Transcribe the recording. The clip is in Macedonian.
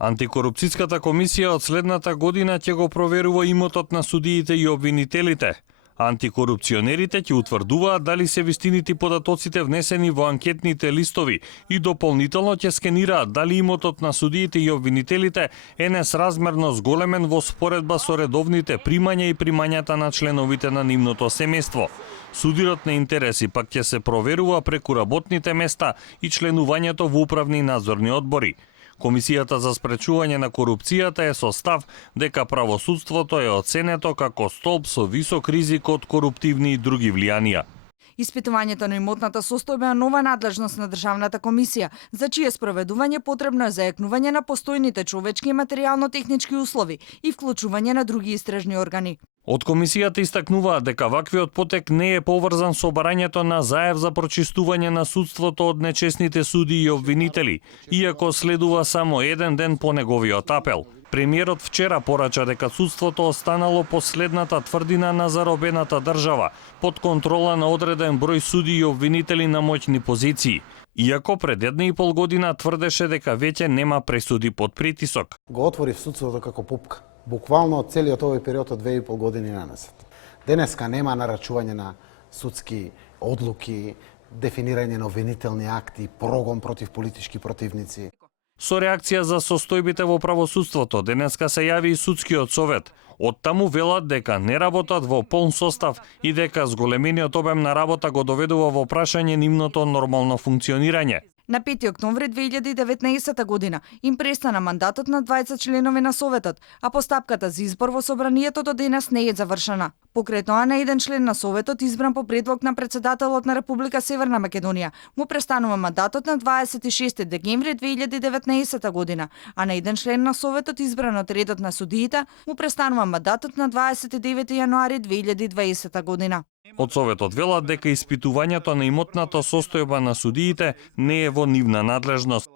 Антикорупцијската комисија од следната година ќе го проверува имотот на судиите и обвинителите. Антикорупционерите ќе утврдуваат дали се вистините податоците внесени во анкетните листови и дополнително ќе скенираат дали имотот на судиите и обвинителите е несразмерно зголемен во споредба со редовните примања и примањата на членовите на нивното семејство. Судирот на интереси пак ќе се проверува преку работните места и членувањето во управни и надзорни одбори. Комисијата за спречување на корупцијата е со став дека правосудството е оценето како столб со висок ризик од коруптивни и други влијанија. Испитувањето на имотната состојба е нова надлежност на Државната комисија, за чие спроведување потребно е зајакнување на постојните човечки и материјално-технички услови и вклучување на други истражни органи. Од комисијата истакнуваат дека ваквиот потек не е поврзан со барањето на заев за прочистување на судството од нечесните суди и обвинители, иако следува само еден ден по неговиот апел. Премиерот вчера порача дека судството останало последната тврдина на заробената држава, под контрола на одреден број суди и обвинители на моќни позиции. Иако пред 1,5 година тврдеше дека веќе нема пресуди под притисок. Го отвори судството како пупка. Буквално целиот овој период од 2,5 години нанесет. Денеска нема нарачување на судски одлуки, дефинирање на обвинителни акти, прогон против политички противници. Со реакција за состојбите во правосудството, денеска се јави и судскиот совет. Оттаму велат дека не работат во полн состав и дека зголемениот обем на работа го доведува во прашање нивното нормално функционирање. На 5 октомври 2019 година им престана мандатот на 20 членови на Советот, а постапката за избор во Собранието до денес не е завршена. Покрај тоа на еден член на Советот, избран по предлог на председателот на Република Северна Македонија, му престанува мандатот на 26 декември 2019 година, а на еден член на Советот, избран од редот на судиите, му престанува мандатот на 29 јануари 2020 година. Од Советот велат дека испитувањето на имотната состојба на судиите не е во нивна надлежност.